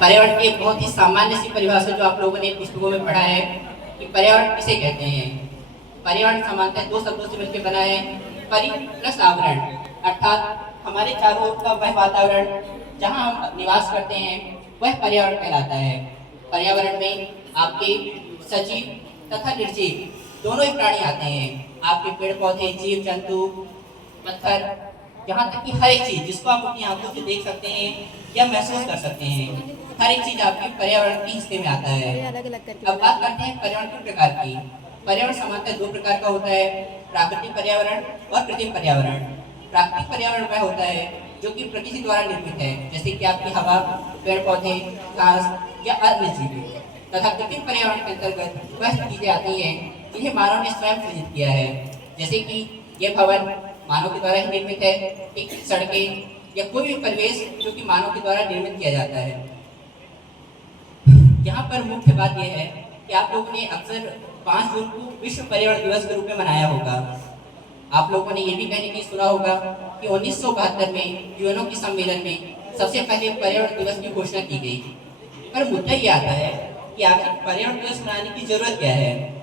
पर्यावरण की एक बहुत ही सामान्य सी परिभाषा जो आप लोगों ने पुस्तकों में पढ़ा है कि पर्यावरण किसे कहते हैं। पर्यावरण सामान्यतः दो शब्दों से मिलकर बना है, परि प्लस आवरण, अर्थात हमारे चारों ओर का वह वातावरण जहाँ हम निवास करते हैं वह पर्यावरण कहलाता है। पर्यावरण में आपके सजीव तथा निर्जीव दोनों ही प्राणी आते हैं। आपके पेड़ पौधे, जीव जंतु, पत्थर, यहाँ तक कि हर एक चीज जिसको आप अपनी आंखों से देख सकते हैं या महसूस कर सकते हैं, हर एक चीज आपके पर्यावरण के हिस्से में आता है। अब बात करते हैं पर्यावरण के प्रकार की। पर्यावरण सामान्यतः दो प्रकार का होता है, प्राकृतिक पर्यावरण और कृत्रिम पर्यावरण। प्राकृतिक पर्यावरण वह होता है जो कि प्रकृति द्वारा निर्मित है, जैसे कि आपकी हवा, पेड़ पौधे, घास या अन्य जीव। तथा कृत्रिम पर्यावरण के अंतर्गत वह चीजें आती हैं जिन्हें मानव ने स्वयं सृजित किया है, जैसे कि यह भवन मानव के द्वारा ही निर्मित है, एक सड़कें या कोई भी परिवेश जो कि मानव के द्वारा निर्मित किया जाता है। यहाँ पर मुख्य बात यह है कि आप लोगों ने अक्सर 5 जून को विश्व पर्यावरण दिवस के रूप में मनाया होगा। आप लोगों ने यह भी कहने की सुना होगा कि 1972 में यूएनओ के सम्मेलन में सबसे पहले पर्यावरण दिवस की घोषणा की गई। पर मुद्दा यह आता है कि आखिर पर्यावरण दिवस मनाने की जरूरत क्या है।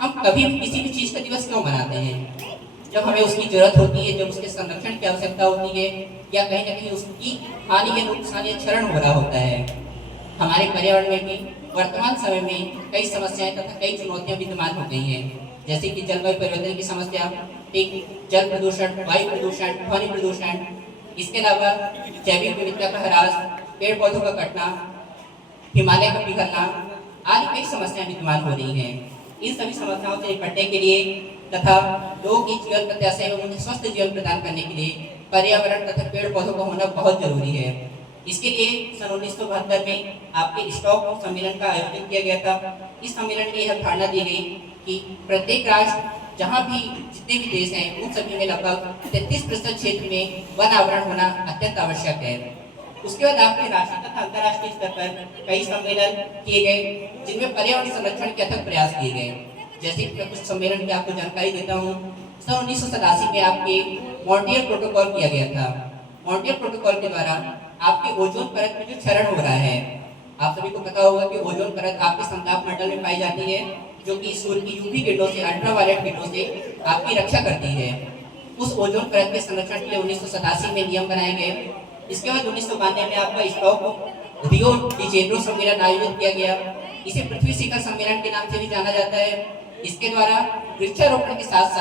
हम कभी भी किसी भी चीज का दिवस क्यों मनाते हैं? जब हमें उसकी जरूरत होती है, जब उसके संरक्षण की आवश्यकता होती है, या कहीं ना कहीं उसकी हानि या नुकसान या क्षरण हो रहा होता है। हमारे पर्यावरण में भी वर्तमान समय में कई समस्याएं तथा कई चुनौतियां विद्यमान हो गई हैं, जैसे कि जलवायु परिवर्तन की समस्या, एक जल प्रदूषण, वायु प्रदूषण, ध्वनि प्रदूषण, इसके अलावा जैविक विविधता का ह्रास, पेड़ पौधों का कटना, हिमालय का पिघलना आदि कई समस्याएं विद्यमान हो रही हैं। इन सभी समस्याओं से निपटने के लिए तथा लोगों की जीवन प्रत्याशा एवं उन्हें स्वस्थ जीवन प्रदान करने के लिए पर्यावरण तथा पेड़ पौधों का होना बहुत जरूरी है। इसके लिए सन 1972 में आपके स्टॉक सम्मेलन का आयोजन किया गया था। इस सम्मेलन में यह धारणा दी गई कि प्रत्येक राष्ट्र जहाँ भी जितने भी देश हैं उन सभी में लगभग 33% क्षेत्र में वन आवरण होना अत्यंत आवश्यक है। उसके बाद आपके राष्ट्रीय तथा अंतर्राष्ट्रीय स्तर पर कई सम्मेलन किए गए जिनमें पर्यावरण संरक्षण के अथक प्रयास किए गए। जैसे कि मैं कुछ सम्मेलन की आपको जानकारी देता हूँ। सन 1987 में आपके मॉन्ट्रियल प्रोटोकॉल किया गया था। मॉन्ट्रियल प्रोटोकॉल के द्वारा आपके ओजोन परत में जो क्षरण हो रहा है, आप सभी को पता होगा कि ओजोन परत आपके समताप मंडल में पाई जाती है, जो कि सूर्य की यूवी किरणों से, अल्ट्रावायलेट किरणों से आपकी रक्षा करती है। उस ओजोन परत के संरक्षण के लिए 1987 में नियम बनाए गए। इसके बाद 1992 में आपका स्टॉक रियो डी जेनेरो सम्मेलन आयोजित किया गया। इसे पृथ्वी शिखर सम्मेलन के नाम से भी जाना जाता है। इसके द्वारा वृक्षारोपण के साथ साथ